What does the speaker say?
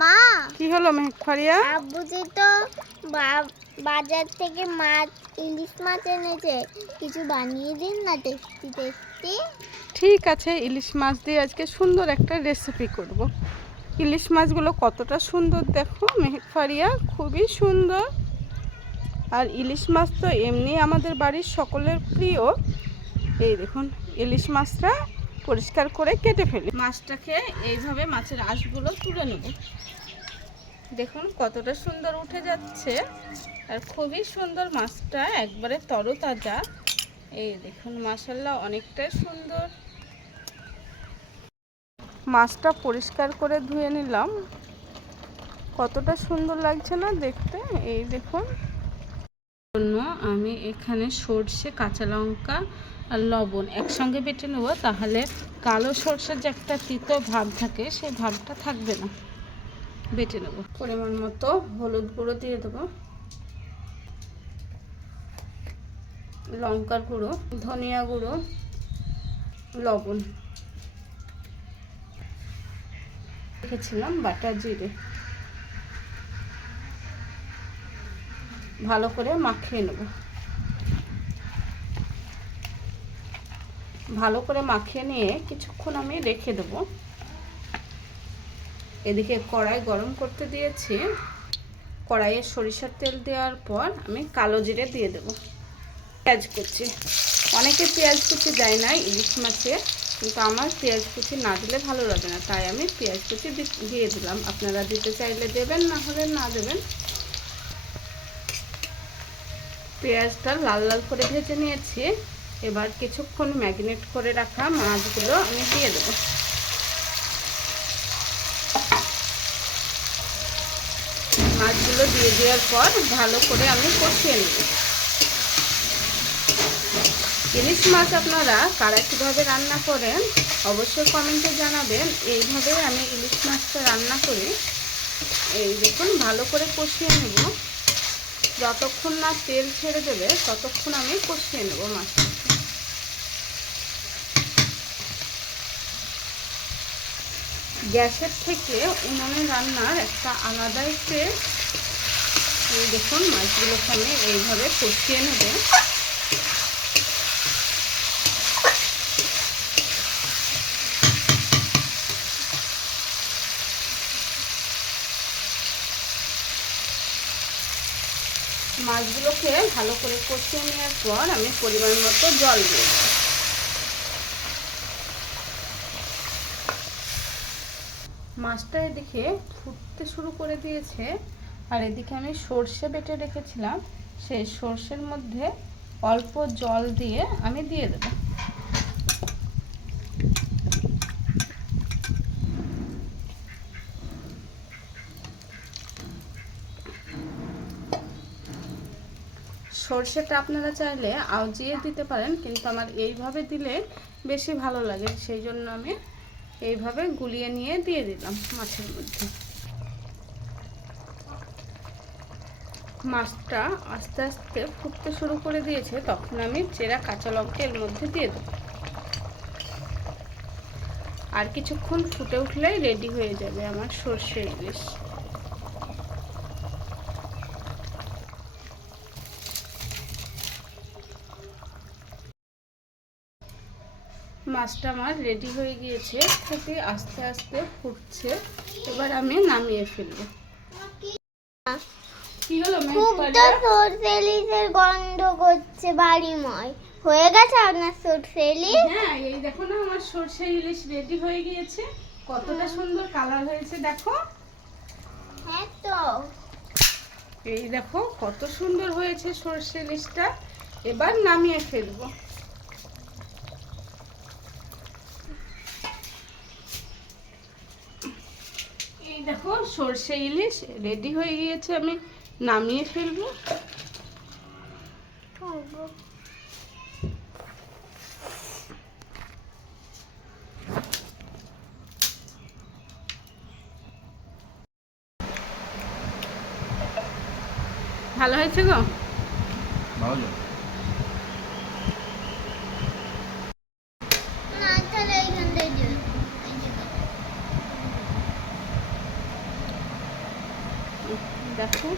মা কি হলো মেহেকফারিয়া? আব্বুজি তো বাজার থেকে মাছ, ইলিশ মাছ এনেছে, কিছু বানিয়ে দিন না টেস্টি টেস্টি। ঠিক আছে, ইলিশ মাছ দিয়ে আজকে সুন্দর একটা রেসিপি করব। ইলিশ মাছগুলো কতটা সুন্দর দেখো মেহেকফারিয়া, খুবই সুন্দর। আর ইলিশ মাছ তো এমনি আমাদের বাড়ির সকলের প্রিয়। এই দেখুন, ইলিশ মাছটা পরিষ্কার করে কেটে ফেলি। মাছটাকে এইভাবে মাছের আঁশগুলো তুলে নেব। দেখুন কতটা সুন্দর উঠে যাচ্ছে, আর খুবই সুন্দর মাছটা, একবারে তরতাজা। এই দেখুন মাশাআল্লাহ, অনেকটাই সুন্দর। মাছটা পরিষ্কার করে ধুয়ে নিলাম, কতটা সুন্দর লাগছে না দেখতে। এই দেখুন, জন্য আমি এখানে সর্ষে, কাঁচা লঙ্কা আর লবণ একসঙ্গে বেটে নেব, তাহলে কালো সর্ষের যে একটা তিতো ভাব থাকে সেই ভাবটা থাকবে না। বেটে নেব। পরিমাণ মতো হলুদ গুঁড়ো দিয়ে দেবো, লঙ্কার গুঁড়ো, ধনিয়া গুঁড়ো, লবণ, রেখেছিলাম বাটা জিরে। ভালো করে মাখিয়ে নেব। ভালো করে মাখিয়ে নিয়ে কিছুক্ষণ আমি রেখে দেব। এদিকে কড়াই গরম করতে দিয়েছি। কড়াইয়ে সরিষার তেল দেওয়ার পর আমি কালো জিরে দিয়ে দেব। পেঁয়াজ কুচি, অনেকে পেঁয়াজ কুচি দেয় না ইলিশ মাছে, কিন্তু আমার পেঁয়াজ কুচি না দিলে ভালো লাগে না, তাই আমি পেঁয়াজ কুচি দিয়ে দিলাম। আপনারা দিতে চাইলে দেবেন, না হলে না দেবেন। পেঁয়াজটা লাল লাল করে ভেজে নিয়েছি। এবার কিছুক্ষণ ম্যারিনেট করে রাখা মাছগুলো আমি দিয়ে দেব। মাছগুলো দিয়ে দেওয়ার পর ভালো করে আমি কষিয়ে নেব। ইলিশ মাছ আপনারা কারা কীভাবে রান্না করেন অবশ্যই কমেন্টে জানাবেন। এইভাবেই আমি ইলিশ মাছটা রান্না করি। এই দেখুন, ভালো করে কষিয়ে নেব। যতক্ষণ না তেল ছেড়ে দেবে ততক্ষণ আমি কষিয়ে নেব মাছটা। গ্যাসের থেকে উনুনে রান্নার একটা আলাদাই টেস্ট। এই দেখুন, মাছগুলোকে আমি এইভাবে কষিয়ে নেব। মাছগুলোকে ভালো করে কষিয়ে নেওয়ার পর আমি পরিমাণ মতো জল দিয়ে দেব। মাছটা এদিকে ফুটতে শুরু করে দিয়েছে, আর এদিকে আমি সর্ষে বেটে রেখেছিলাম, সেই সর্ষের মধ্যে অল্প জল দিয়ে আমি দিয়ে দেব। সর্ষেটা আপনারা চাইলে আউজিয়ে দিতে পারেন, কিন্তু আমার এইভাবে দিলে বেশি ভালো লাগে, সেই জন্য আমি এইভাবে গুলিয়ে নিয়ে দিয়ে দিলাম মাছের মধ্যে। মাছটা আস্তে আস্তে ফুটতে শুরু করে দিয়েছে, তখন আমি চেরা কাঁচা লঙ্কা এর মধ্যে দিয়ে দেব। আর কিছুক্ষণ ফুটে উঠলেই রেডি হয়ে যাবে আমার সর্ষে ইলিশ। মাছটা আমার রেডি হয়ে গিয়েছে, ফুটে আস্তে আস্তে ফুটছে। এবার আমি নামিয়ে ফেলবো। কি হলো? খুব তো সরষে ইলিশের গন্ধ করছে বাড়িময়। হয়ে গেছে আপনার সরষে ইলিশ? হ্যাঁ, এই দেখো না, আমার সরষে ইলিশ রেডি হয়ে গিয়েছে। কতটা সুন্দর কালার হয়েছে দেখো। হ্যাঁ তো, এই দেখো কত সুন্দর হয়েছে সরষে ইলিশটা। এবার নামিয়ে ফেলবো। এই দেখো সরষে ইলিশ রেডি হয়ে গিয়েছে, আমি নামিয়ে ফেলবো। ভালো হয়েছে গো? ভালো। না, তাহলে এইখান থেকে দেখো